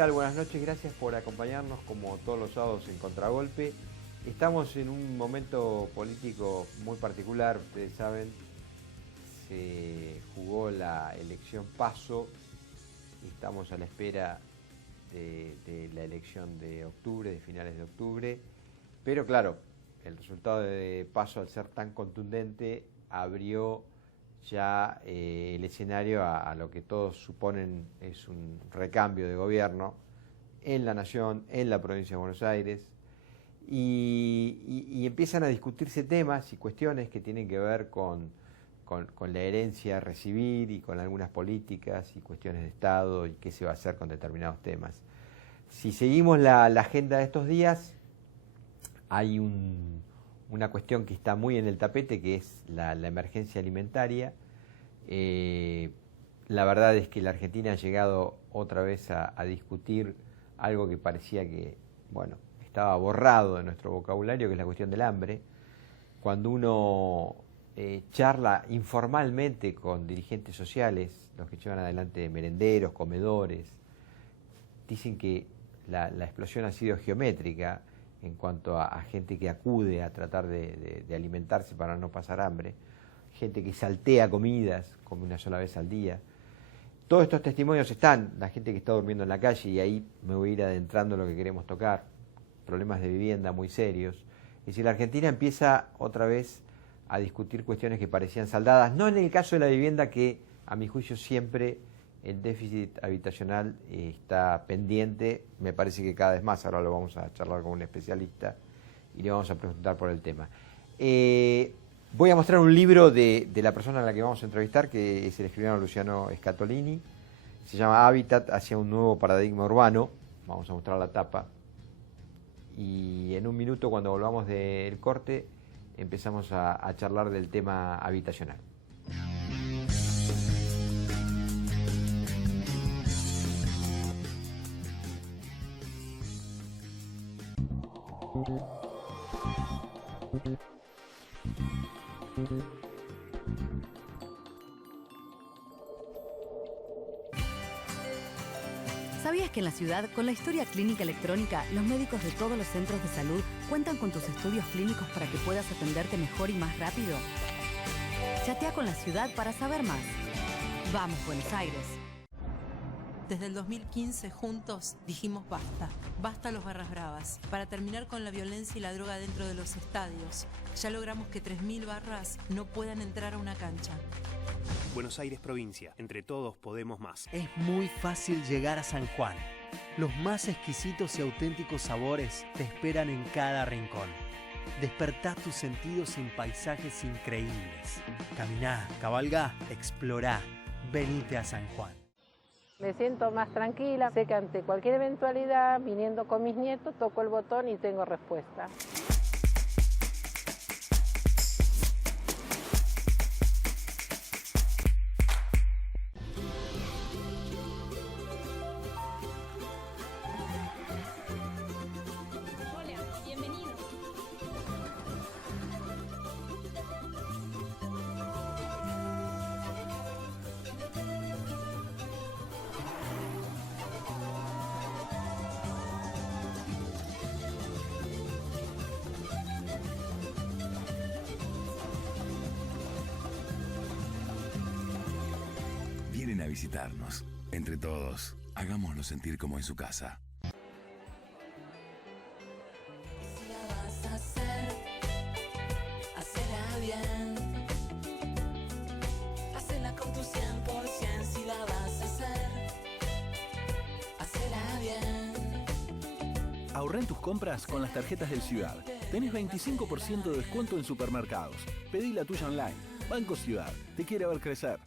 tal? Buenas noches, gracias por acompañarnos como todos los sábados en Contragolpe. Estamos en un momento político muy particular, ustedes saben, se jugó la elección PASO y estamos a la espera de la elección de octubre, de finales de octubre, pero claro, el resultado de PASO al ser tan contundente abrió ya el escenario a lo que todos suponen es un recambio de gobierno en la nación, en la provincia de Buenos Aires, y empiezan a discutirse temas y cuestiones que tienen que ver con la herencia a recibir y con algunas políticas y cuestiones de Estado y qué se va a hacer con determinados temas. Si seguimos la agenda de estos días, hay una cuestión que está muy en el tapete, que es la emergencia alimentaria. La verdad es que la Argentina ha llegado otra vez a discutir algo que parecía que, bueno, estaba borrado de nuestro vocabulario, que es la cuestión del hambre. Cuando uno charla informalmente con dirigentes sociales, los que llevan adelante merenderos, comedores, dicen que la explosión ha sido geométrica en cuanto a gente que acude a tratar de alimentarse para no pasar hambre, gente que saltea comidas, come una sola vez al día. Todos estos testimonios están, la gente que está durmiendo en la calle, y ahí me voy a ir adentrando en lo que queremos tocar, problemas de vivienda muy serios. Es decir, la Argentina empieza otra vez a discutir cuestiones que parecían saldadas, no en el caso de la vivienda, que a mi juicio siempre el déficit habitacional está pendiente, me parece que cada vez más. Ahora lo vamos a charlar con un especialista y le vamos a preguntar por el tema. Voy a mostrar un libro de la persona a la que vamos a entrevistar, que es el escribano Luciano Scatolini. Se llama Hábitat hacia un nuevo paradigma urbano. Vamos a mostrar la tapa. Y en un minuto, cuando volvamos del corte, empezamos a charlar del tema habitacional. ¿Sabías que en la ciudad, con la historia clínica electrónica, los médicos de todos los centros de salud cuentan con tus estudios clínicos para que puedas atenderte mejor y más rápido? Chatea con la ciudad para saber más. Vamos, Buenos Aires. Desde el 2015, juntos, dijimos basta. Basta a los barras bravas. Para terminar con la violencia y la droga dentro de los estadios, ya logramos que 3.000 barras no puedan entrar a una cancha. Buenos Aires provincia. Entre todos podemos más. Es muy fácil llegar a San Juan. Los más exquisitos y auténticos sabores te esperan en cada rincón. Despertá tus sentidos en paisajes increíbles. Caminá, cabalgá, explorá. Venite a San Juan. Me siento más tranquila, sé que ante cualquier eventualidad, viniendo con mis nietos, toco el botón y tengo respuesta. Hola, bienvenidos. Vienen a visitarnos. Entre todos, hagámoslo sentir como en su casa. Si la vas a hacer, hacela bien. Hacela con tu 100%. Si la vas a hacer, hacela bien. Ahorrá en tus compras con las tarjetas del Ciudad. Tenés 25% de descuento en supermercados. Pedí la tuya online. Banco Ciudad. Te quiere ver crecer.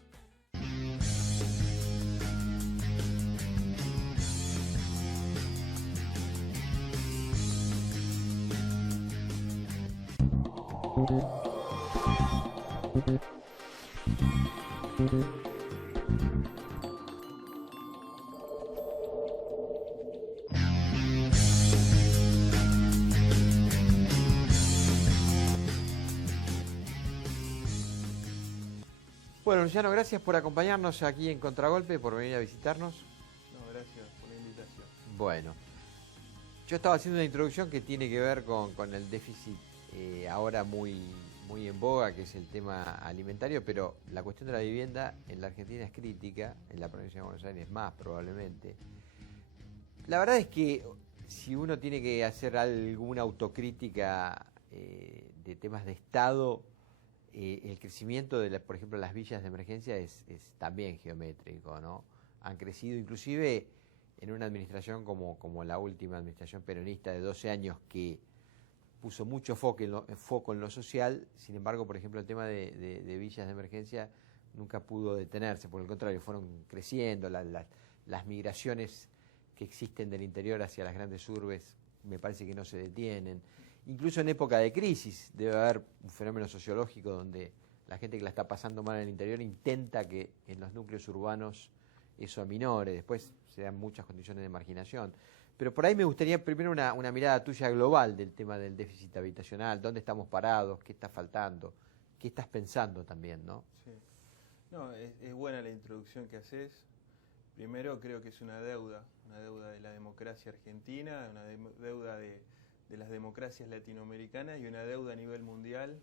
Bueno, Luciano, gracias por acompañarnos aquí en Contragolpe, por venir a visitarnos. No, gracias por la invitación. Bueno, yo estaba haciendo una introducción que tiene que ver con el déficit ahora muy en boga, que es el tema alimentario, pero la cuestión de la vivienda en la Argentina es crítica, en la provincia de Buenos Aires más probablemente. La verdad es que si uno tiene que hacer alguna autocrítica de temas de Estado, el crecimiento de, por ejemplo, las villas de emergencia es también geométrico, ¿no? Han crecido inclusive en una administración como la última administración peronista de 12 años, que puso mucho foco en lo social. Sin embargo, por ejemplo, el tema de villas de emergencia nunca pudo detenerse, por el contrario, fueron creciendo, las migraciones que existen del interior hacia las grandes urbes me parece que no se detienen. Incluso en época de crisis debe haber un fenómeno sociológico donde la gente que la está pasando mal en el interior intenta que en los núcleos urbanos eso aminore, después se dan muchas condiciones de marginación. Pero por ahí me gustaría primero una mirada tuya global del tema del déficit habitacional, dónde estamos parados, qué está faltando, qué estás pensando también, ¿no? Sí. No, es buena la introducción que haces. Primero creo que es una deuda de la democracia argentina, una deuda de las democracias latinoamericanas y una deuda a nivel mundial,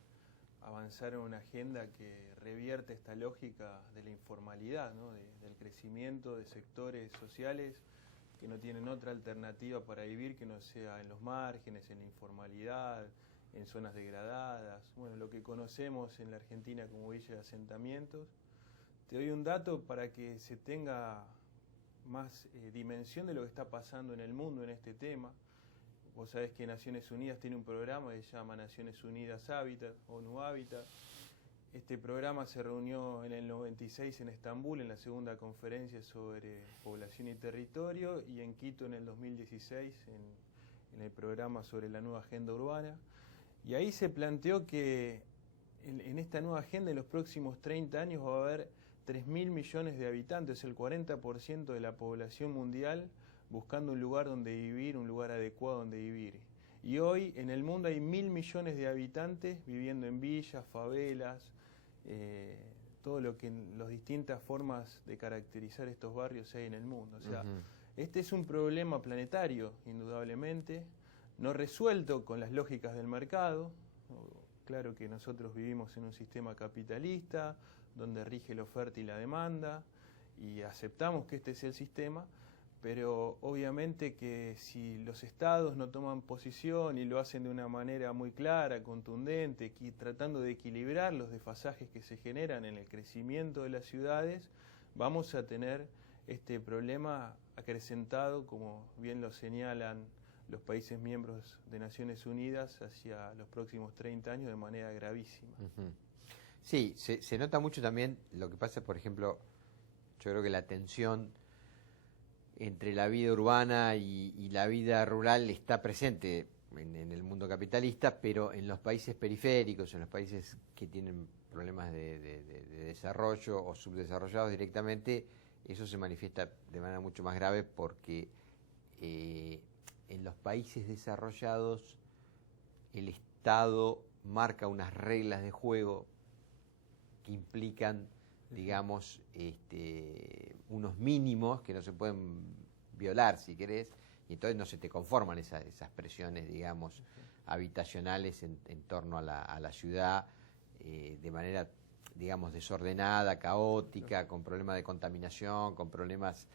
avanzar en una agenda que revierte esta lógica de la informalidad, ¿no? Del crecimiento de sectores sociales que no tienen otra alternativa para vivir que no sea en los márgenes, en la informalidad, en zonas degradadas, bueno, lo que conocemos en la Argentina como villa de asentamientos. Te doy un dato para que se tenga más dimensión de lo que está pasando en el mundo en este tema. Vos sabés que Naciones Unidas tiene un programa que se llama Naciones Unidas Hábitat, ONU Hábitat. Este programa se reunió en el 96 en Estambul, en la segunda conferencia sobre población y territorio, y en Quito en el 2016 en el programa sobre la nueva agenda urbana. Y ahí se planteó que en esta nueva agenda en los próximos 30 años va a haber 3.000 millones de habitantes, el 40% de la población mundial, buscando un lugar donde vivir, un lugar adecuado donde vivir. Y hoy en el mundo hay 1.000 millones de habitantes viviendo en villas, favelas, todo lo que las distintas formas de caracterizar estos barrios hay en el mundo. O sea, este es un problema planetario, indudablemente, no resuelto con las lógicas del mercado. Claro que nosotros vivimos en un sistema capitalista, donde rige la oferta y la demanda, y aceptamos que este es el sistema, pero obviamente que si los estados no toman posición y lo hacen de una manera muy clara, contundente, tratando de equilibrar los desfasajes que se generan en el crecimiento de las ciudades, vamos a tener este problema acrecentado, como bien lo señalan los países miembros de Naciones Unidas, hacia los próximos 30 años de manera gravísima. Sí, se nota mucho también lo que pasa, por ejemplo, yo creo que la tensión entre la vida urbana y la vida rural está presente en el mundo capitalista, pero en los países periféricos, en los países que tienen problemas de desarrollo o subdesarrollados directamente, eso se manifiesta de manera mucho más grave porque en los países desarrollados el Estado marca unas reglas de juego que implican, digamos, unos mínimos que no se pueden violar, si querés, y entonces no se te conforman esas presiones, digamos, habitacionales en torno a la ciudad, de manera, digamos, desordenada, caótica, con problemas de contaminación, con problemas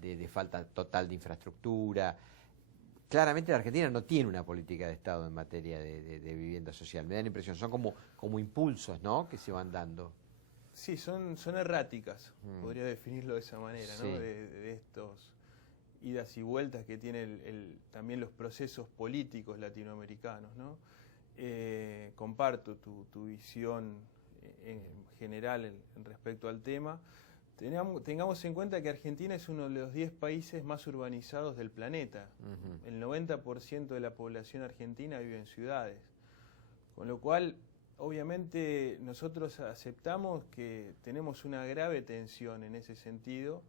de falta total de infraestructura. Claramente la Argentina no tiene una política de Estado en materia de vivienda social. Me da la impresión, son como impulsos, ¿no?, que se van dando. Sí, son erráticas, podría definirlo de esa manera, ¿no? Sí. De estos idas y vueltas que tienen también los procesos políticos latinoamericanos, ¿no? Comparto tu visión en general en respecto al tema. Tengamos en cuenta que Argentina es uno de los 10 países más urbanizados del planeta. El 90% de la población argentina vive en ciudades, con lo cual obviamente nosotros aceptamos que tenemos una grave tensión en ese sentido,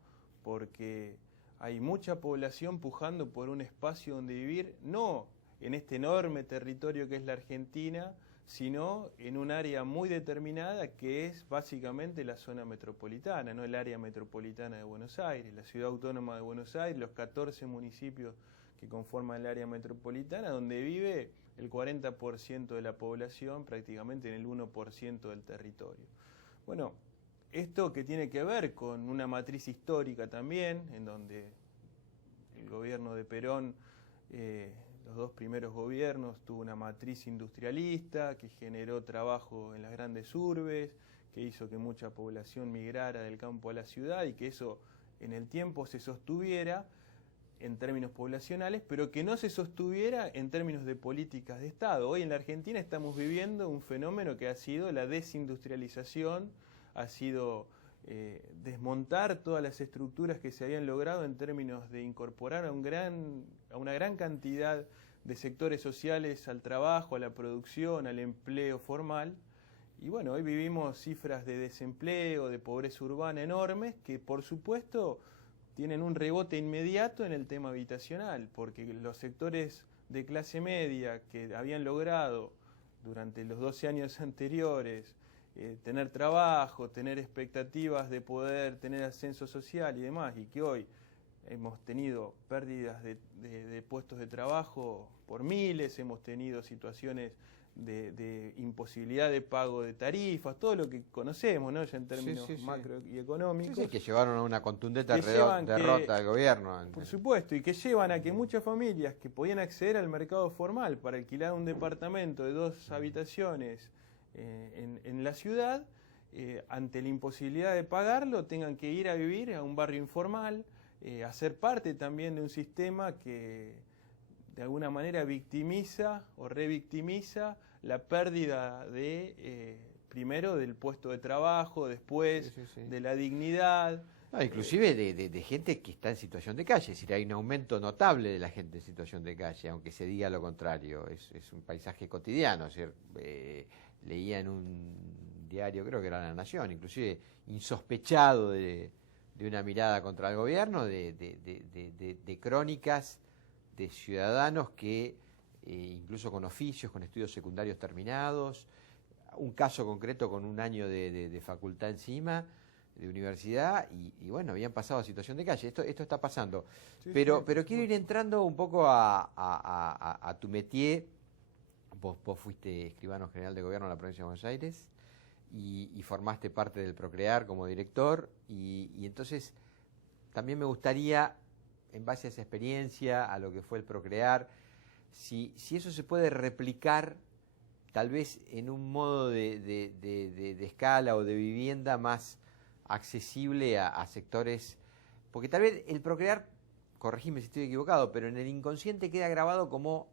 porque hay mucha población pujando por un espacio donde vivir, no en este enorme territorio que es la Argentina, sino en un área muy determinada que es básicamente la zona metropolitana, no el área metropolitana de Buenos Aires, la ciudad autónoma de Buenos Aires, los 14 municipios que conforman el área metropolitana, donde vive el 40% de la población, prácticamente en el 1% del territorio. Bueno, esto que tiene que ver con una matriz histórica también, en donde el gobierno de Perón, los dos primeros gobiernos, tuvo una matriz industrialista que generó trabajo en las grandes urbes, que hizo que mucha población migrara del campo a la ciudad y que eso en el tiempo se sostuviera en términos poblacionales, pero que no se sostuviera en términos de políticas de Estado. Hoy en la Argentina estamos viviendo un fenómeno que ha sido la desindustrialización, ha sido desmontar todas las estructuras que se habían logrado en términos de incorporar a una gran cantidad de sectores sociales al trabajo, a la producción, al empleo formal. Y bueno, hoy vivimos cifras de desempleo, de pobreza urbana enormes, que por supuesto tienen un rebote inmediato en el tema habitacional, porque los sectores de clase media que habían logrado durante los 12 años anteriores tener trabajo, tener expectativas de poder tener ascenso social y demás, y que hoy hemos tenido pérdidas de puestos de trabajo por miles, hemos tenido situaciones de imposibilidad de pago de tarifas, todo lo que conocemos, ¿no? Ya en términos macro y económicos. Sí, que llevaron a una contundente derrota del gobierno. Por supuesto, y que llevan a que muchas familias que podían acceder al mercado formal para alquilar un departamento de 2 habitaciones en la ciudad, ante la imposibilidad de pagarlo, tengan que ir a vivir a un barrio informal, a ser parte también de un sistema que de alguna manera victimiza o revictimiza la pérdida primero del puesto de trabajo, después de la dignidad. No, inclusive de gente que está en situación de calle, es decir, hay un aumento notable de la gente en situación de calle, aunque se diga lo contrario, es un paisaje cotidiano, es decir, leía en un diario, creo que era La Nación, inclusive insospechado de una mirada contra el gobierno, de crónicas de ciudadanos que, incluso con oficios, con estudios secundarios terminados, un caso concreto con un año de facultad encima, de universidad, y bueno, habían pasado a situación de calle. Esto está pasando. Pero quiero ir entrando un poco a tu métier. Vos fuiste escribano general de gobierno de la provincia de Buenos Aires y formaste parte del Procrear como director, y entonces también me gustaría, en base a esa experiencia, a lo que fue el Procrear, si eso se puede replicar tal vez en un modo de escala o de vivienda más accesible a sectores, porque tal vez el Procrear, corregime si estoy equivocado, pero en el inconsciente queda grabado como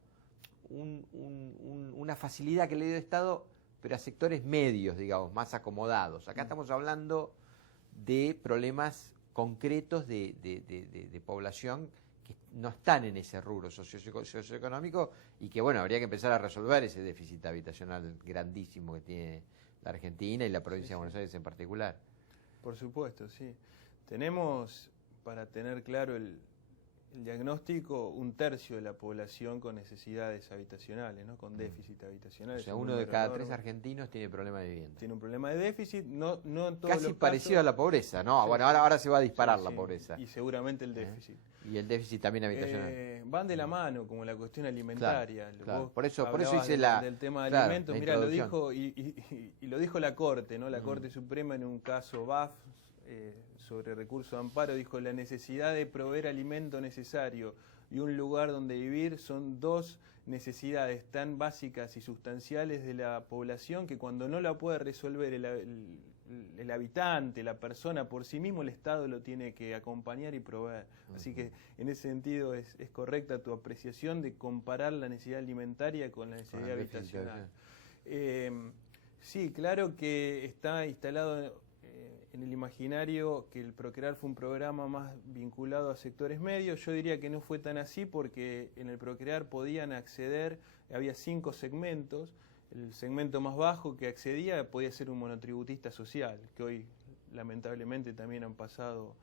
una facilidad que le dio el Estado, pero a sectores medios, digamos, más acomodados. Acá estamos hablando de problemas concretos de población que no están en ese rubro socioeconómico y que, bueno, habría que empezar a resolver ese déficit habitacional grandísimo que tiene la Argentina y la provincia de Buenos Aires en particular. Por supuesto, sí. Tenemos, para tener claro el diagnóstico, 1/3 de la población con necesidades habitacionales, ¿no? Con déficit habitacional. O sea, 1 de cada 3 argentinos tiene problema de vivienda. Tiene un problema de déficit, no en todos casi los parecido casos. A la pobreza, ¿no? Sí. Bueno, ahora se va a disparar la pobreza. Y seguramente el déficit. Y el déficit también habitacional. Van de la mano, como la cuestión alimentaria. Claro. Por eso hice del tema de alimentos. Mira, lo dijo y lo dijo la Corte, ¿no? La Corte Suprema en un caso BAF sobre recurso de amparo dijo: la necesidad de proveer alimento necesario y un lugar donde vivir son 2 necesidades tan básicas y sustanciales de la población que cuando no la puede resolver el habitante, la persona por sí mismo, el Estado lo tiene que acompañar y proveer. Así que en ese sentido es correcta tu apreciación de comparar la necesidad alimentaria con la necesidad habitacional. Sí, claro que está instalado en el imaginario que el Procrear fue un programa más vinculado a sectores medios. Yo diría que no fue tan así, porque en el Procrear podían acceder, había 5 segmentos. El segmento más bajo que accedía podía ser un monotributista social, que hoy lamentablemente también han pasado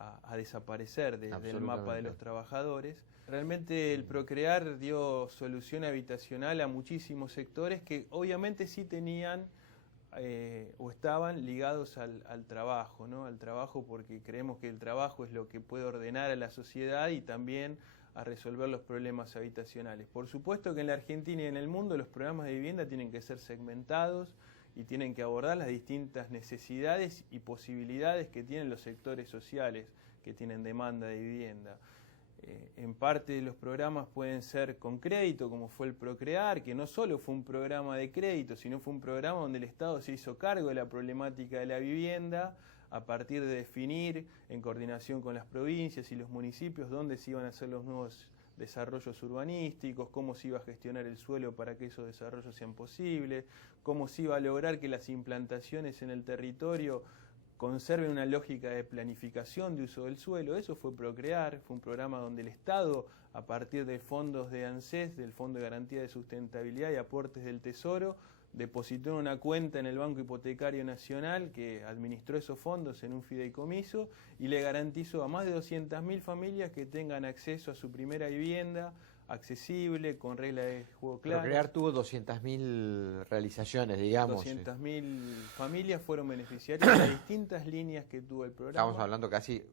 a desaparecer del mapa de los trabajadores. Realmente el Procrear dio solución habitacional a muchísimos sectores que obviamente sí tenían o estaban ligados al trabajo, ¿no? Al trabajo, porque creemos que el trabajo es lo que puede ordenar a la sociedad y también a resolver los problemas habitacionales. Por supuesto que en la Argentina y en el mundo los programas de vivienda tienen que ser segmentados y tienen que abordar las distintas necesidades y posibilidades que tienen los sectores sociales que tienen demanda de vivienda. En parte los programas pueden ser con crédito, como fue el Procrear, que no solo fue un programa de crédito, sino fue un programa donde el Estado se hizo cargo de la problemática de la vivienda, a partir de definir, en coordinación con las provincias y los municipios, dónde se iban a hacer los nuevos desarrollos urbanísticos, cómo se iba a gestionar el suelo para que esos desarrollos sean posibles, cómo se iba a lograr que las implantaciones en el territorio conserven una lógica de planificación de uso del suelo. Eso fue Procrear, fue un programa donde el Estado, a partir de fondos de ANSES, del Fondo de Garantía de Sustentabilidad y aportes del Tesoro, depositó en una cuenta en el Banco Hipotecario Nacional que administró esos fondos en un fideicomiso y le garantizó a más de 200.000 familias que tengan acceso a su primera vivienda accesible, con reglas de juego claras. Procrear tuvo 200.000 realizaciones, digamos. 200.000 familias fueron beneficiarias de las distintas líneas que tuvo el programa. Estamos hablando casi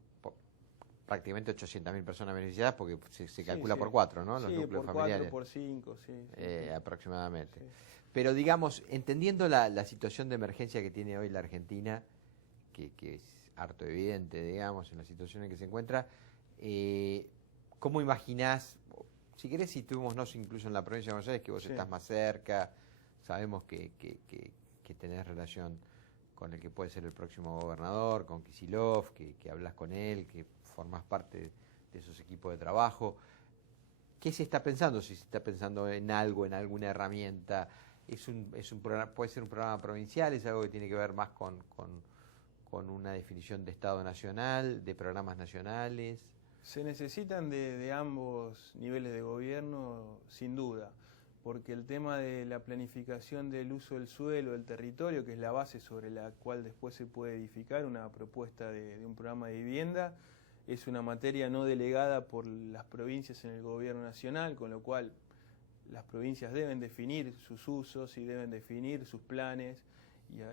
prácticamente 800.000 personas beneficiadas porque se calcula por 4, ¿no? Los núcleos por familiares. 4, por 5, aproximadamente. Sí. Pero digamos, entendiendo la situación de emergencia que tiene hoy la Argentina, que es harto evidente, digamos, en la situación en que se encuentra, ¿cómo imaginás, si querés situémonos incluso en la provincia de Buenos Aires, que vos estás más cerca, sabemos que tenés relación con el que puede ser el próximo gobernador, con Kicillof, que hablas con él, que formás parte de esos equipos de trabajo? ¿Qué se está pensando? Si se está pensando en algo, en alguna herramienta, es un programa, puede ser un programa provincial, es algo que tiene que ver más con una definición de Estado nacional, de programas nacionales. Se necesitan de ambos niveles de gobierno, sin duda, porque el tema de la planificación del uso del suelo, del territorio, que es la base sobre la cual después se puede edificar una propuesta de un programa de vivienda, es una materia no delegada por las provincias en el gobierno nacional, con lo cual las provincias deben definir sus usos y deben definir sus planes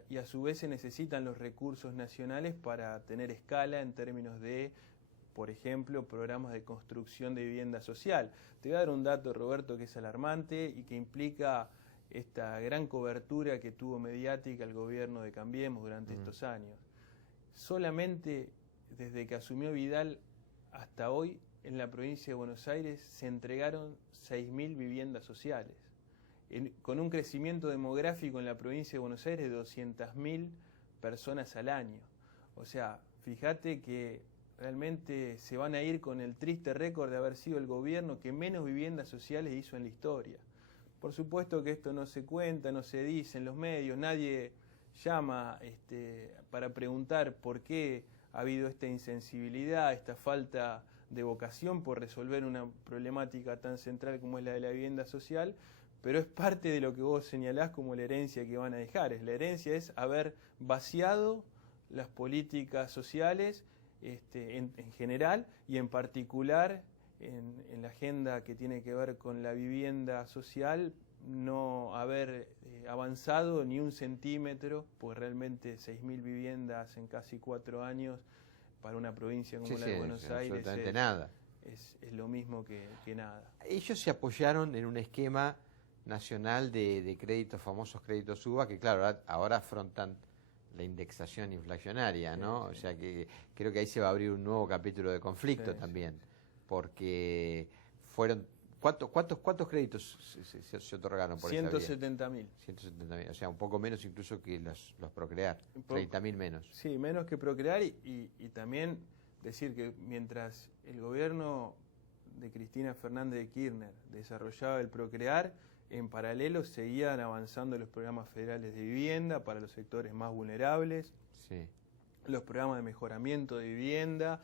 y a su vez se necesitan los recursos nacionales para tener escala en términos de, por ejemplo, programas de construcción de vivienda social. Te voy a dar un dato, Roberto, que es alarmante y que implica esta gran cobertura que tuvo mediática el gobierno de Cambiemos durante estos años. Solamente desde que asumió Vidal hasta hoy, en la provincia de Buenos Aires se entregaron 6.000 viviendas sociales, con un crecimiento demográfico en la provincia de Buenos Aires de 200.000 personas al año. O sea, fíjate que realmente se van a ir con el triste récord de haber sido el gobierno que menos viviendas sociales hizo en la historia. Por supuesto que esto no se cuenta, no se dice en los medios, nadie llama para preguntar por qué ha habido esta insensibilidad, esta falta de vocación por resolver una problemática tan central como es la de la vivienda social, pero es parte de lo que vos señalás como la herencia que van a dejar. La herencia es haber vaciado las políticas sociales en general y en particular en la agenda que tiene que ver con la vivienda social, no haber avanzado ni un centímetro, pues realmente 6.000 viviendas en casi 4 años para una provincia como la de Buenos Aires nada. Es lo mismo que nada. Ellos se apoyaron en un esquema nacional de créditos, famosos créditos UBA, que claro, ahora afrontan la indexación inflacionaria, ¿no? Sí. O sea que creo que ahí se va a abrir un nuevo capítulo de conflicto también, porque fueron... ¿Cuántos créditos se otorgaron por esa vía? 170.000. 170.000, o sea, un poco menos incluso que los Procrear, 30.000 menos. Sí, menos que Procrear y también decir que mientras el gobierno de Cristina Fernández de Kirchner desarrollaba el Procrear, en paralelo seguían avanzando los programas federales de vivienda para los sectores más vulnerables, los programas de mejoramiento de vivienda.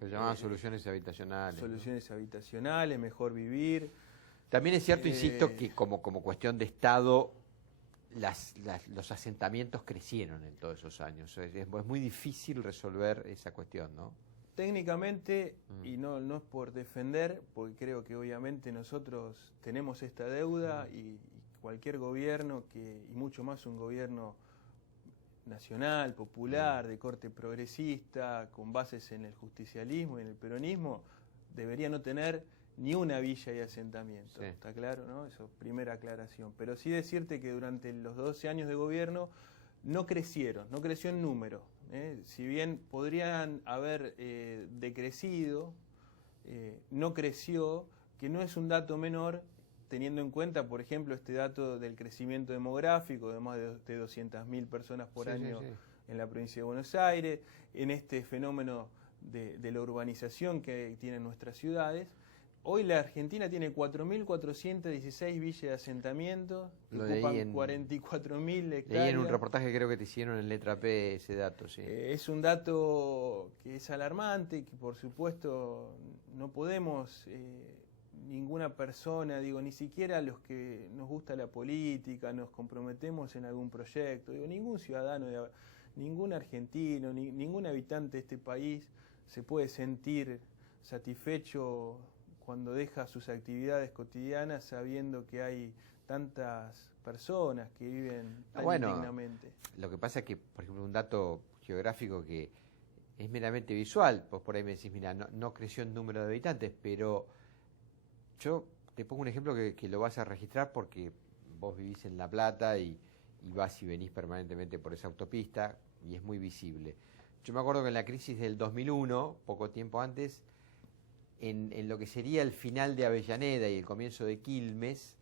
Se llamaban soluciones habitacionales. Soluciones habitacionales, mejor vivir. También es cierto, insisto, que como cuestión de Estado, los asentamientos crecieron en todos esos años. Es muy difícil resolver esa cuestión, ¿no? técnicamente, y no es por defender, porque creo que obviamente nosotros tenemos esta deuda y cualquier gobierno, y mucho más un gobierno nacional, popular, de corte progresista, con bases en el justicialismo y en el peronismo, debería no tener ni una villa y asentamiento. Sí. ¿Está claro, no? Eso, primera aclaración. Pero sí decirte que durante los 12 años de gobierno no creció en número. Si bien podrían haber decrecido, no creció, que no es un dato menor, teniendo en cuenta, por ejemplo, este dato del crecimiento demográfico, de más de 200.000 personas por año en la provincia de Buenos Aires, en este fenómeno de la urbanización que tienen nuestras ciudades. Hoy la Argentina tiene 4.416 villas de asentamiento, que ocupan 44.000 hectáreas. Leí en un reportaje que creo que te hicieron en Letra P ese dato, sí. Es un dato que es alarmante, que por supuesto no podemos, ninguna persona, ni siquiera los que nos gusta la política, nos comprometemos en algún proyecto, ningún ciudadano, ningún argentino, ningún habitante de este país se puede sentir satisfecho cuando deja sus actividades cotidianas sabiendo que hay tantas personas que viven tan indignamente. Lo que pasa es que, por ejemplo, un dato geográfico que es meramente visual, pues por ahí me decís, mira, no creció el número de habitantes, pero yo te pongo un ejemplo que lo vas a registrar porque vos vivís en La Plata y vas y venís permanentemente por esa autopista y es muy visible. Yo me acuerdo que en la crisis del 2001, poco tiempo antes, en lo que sería el final de Avellaneda y el comienzo de Quilmes,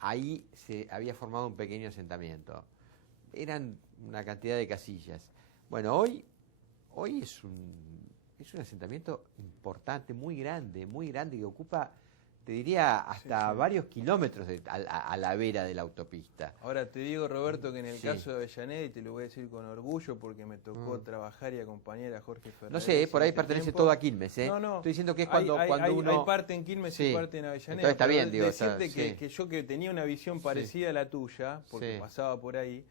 ahí se había formado un pequeño asentamiento. Eran una cantidad de casillas. Bueno, hoy es un asentamiento importante, muy grande, que ocupa, te diría, hasta varios kilómetros a la vera de la autopista. Ahora te digo, Roberto, que en el caso de Avellaneda, y te lo voy a decir con orgullo porque me tocó trabajar y acompañar a Jorge Ferrer. No sé, por ahí pertenece todo a Quilmes, ¿eh? No. Estoy diciendo que es cuando uno... Hay parte en Quilmes y parte en Avellaneda. Entonces está bien, digo. Decirte que yo que tenía una visión parecida a la tuya, porque pasaba por ahí,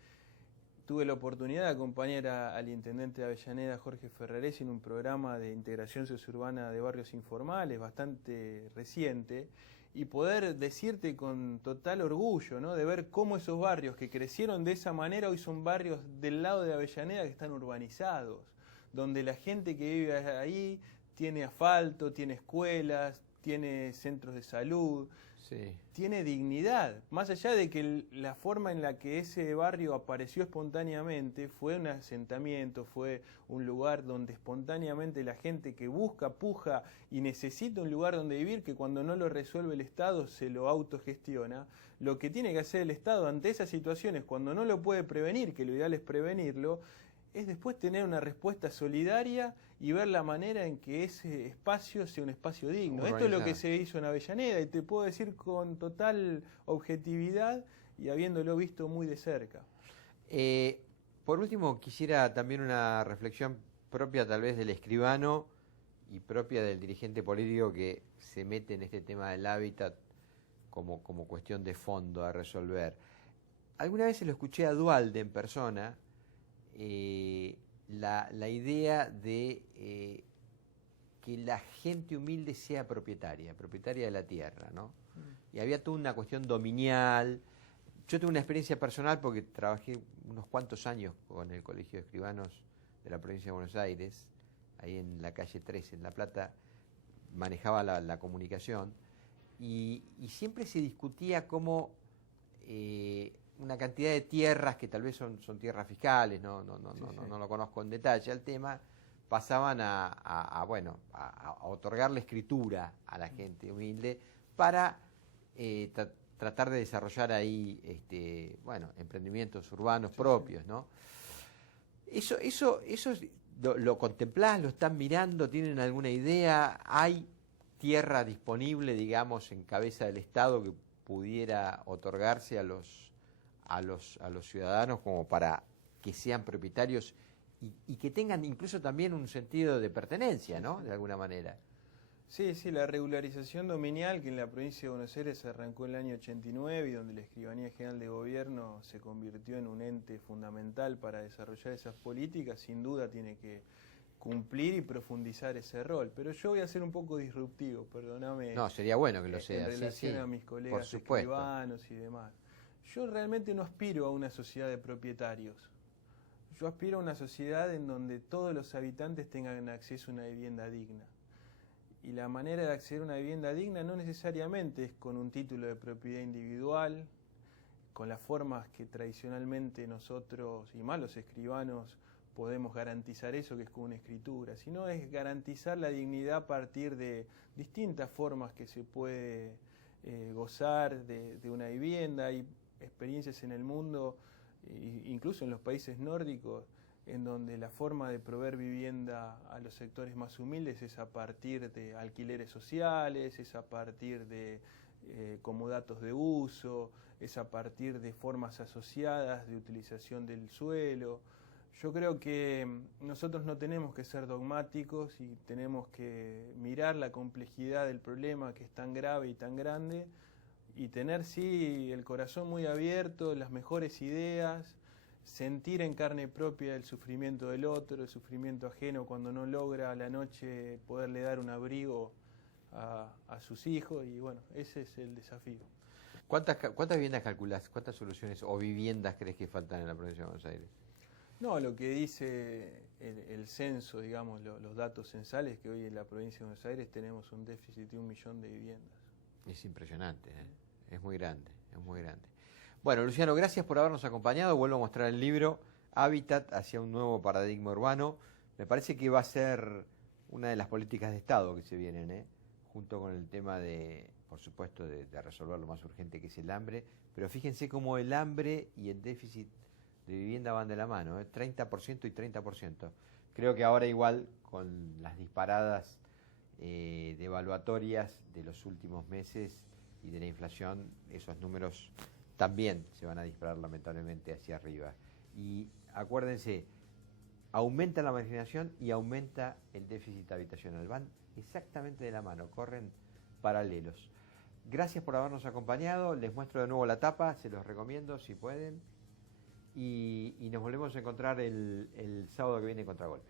tuve la oportunidad de acompañar al intendente de Avellaneda, Jorge Ferraresi, en un programa de integración sociourbana de barrios informales, bastante reciente, y poder decirte con total orgullo, ¿no?, de ver cómo esos barrios que crecieron de esa manera hoy son barrios del lado de Avellaneda que están urbanizados, donde la gente que vive ahí tiene asfalto, tiene escuelas, tiene centros de salud, tiene dignidad. Más allá de que la forma en la que ese barrio apareció espontáneamente fue un asentamiento, fue un lugar donde espontáneamente la gente que busca, puja y necesita un lugar donde vivir, que cuando no lo resuelve el Estado se lo autogestiona. Lo que tiene que hacer el Estado ante esas situaciones, cuando no lo puede prevenir, que lo ideal es prevenirlo, es después tener una respuesta solidaria y ver la manera en que ese espacio sea un espacio digno. Esto es lo que se hizo en Avellaneda y te puedo decir con total objetividad y habiéndolo visto muy de cerca. Por último, quisiera también una reflexión propia tal vez del escribano y propia del dirigente político que se mete en este tema del hábitat como cuestión de fondo a resolver. Alguna vez se lo escuché a Duhalde en persona, la idea de que la gente humilde sea propietaria de la tierra, ¿no? Y había toda una cuestión dominial. Yo tuve una experiencia personal porque trabajé unos cuantos años con el Colegio de Escribanos de la provincia de Buenos Aires, ahí en la calle 13, en La Plata, manejaba la comunicación, y siempre se discutía cómo una cantidad de tierras que tal vez son tierras fiscales, no lo conozco en detalle al tema, pasaban a otorgarle escritura a la gente humilde para tratar de desarrollar ahí emprendimientos urbanos propios, ¿no? Eso lo contemplás, lo están mirando, tienen alguna idea, hay tierra disponible, digamos, en cabeza del Estado que pudiera otorgarse a los ciudadanos como para que sean propietarios y que tengan incluso también un sentido de pertenencia, ¿no?, de alguna manera. Sí, la regularización dominial que en la provincia de Buenos Aires arrancó en el año 89 y donde la Escribanía General de Gobierno se convirtió en un ente fundamental para desarrollar esas políticas, sin duda tiene que cumplir y profundizar ese rol. Pero yo voy a ser un poco disruptivo, perdóname. No, sería bueno que lo sea. En relación sí, a mis colegas por supuesto. escribanos y demás. Yo realmente no aspiro a una sociedad de propietarios. Yo aspiro a una sociedad en donde todos los habitantes tengan acceso a una vivienda digna. Y la manera de acceder a una vivienda digna no necesariamente es con un título de propiedad individual, con las formas que tradicionalmente nosotros, y más los escribanos, podemos garantizar eso, que es con una escritura, sino es garantizar la dignidad a partir de distintas formas que se puede gozar de una vivienda. Hay experiencias en el mundo, incluso en los países nórdicos, en donde la forma de proveer vivienda a los sectores más humildes es a partir de alquileres sociales, es a partir de comodatos de uso, es a partir de formas asociadas de utilización del suelo. Yo creo que nosotros no tenemos que ser dogmáticos y tenemos que mirar la complejidad del problema, que es tan grave y tan grande, y tener sí el corazón muy abierto, las mejores ideas, sentir en carne propia el sufrimiento del otro, el sufrimiento ajeno cuando no logra a la noche poderle dar un abrigo a sus hijos, y bueno, ese es el desafío. ¿Cuántas viviendas calculás? ¿Cuántas soluciones o viviendas crees que faltan en la provincia de Buenos Aires? No, lo que dice el censo, digamos, los datos censales, que hoy en la provincia de Buenos Aires tenemos un déficit de 1 millón de viviendas. Es impresionante, ¿eh? Es muy grande, es muy grande. Bueno, Luciano, gracias por habernos acompañado. Vuelvo a mostrar el libro Hábitat hacia un nuevo paradigma urbano. Me parece que va a ser una de las políticas de Estado que se vienen, junto con el tema de, por supuesto, de resolver lo más urgente que es el hambre. Pero fíjense cómo el hambre y el déficit de vivienda van de la mano, 30% y 30%. Creo que ahora igual, con las disparadas devaluatorias de los últimos meses y de la inflación, esos números también se van a disparar lamentablemente hacia arriba. Y acuérdense, aumenta la marginación y aumenta el déficit habitacional. Van exactamente de la mano, corren paralelos. Gracias por habernos acompañado. Les muestro de nuevo la tapa, se los recomiendo si pueden. Y nos volvemos a encontrar el sábado que viene en Contragolpe.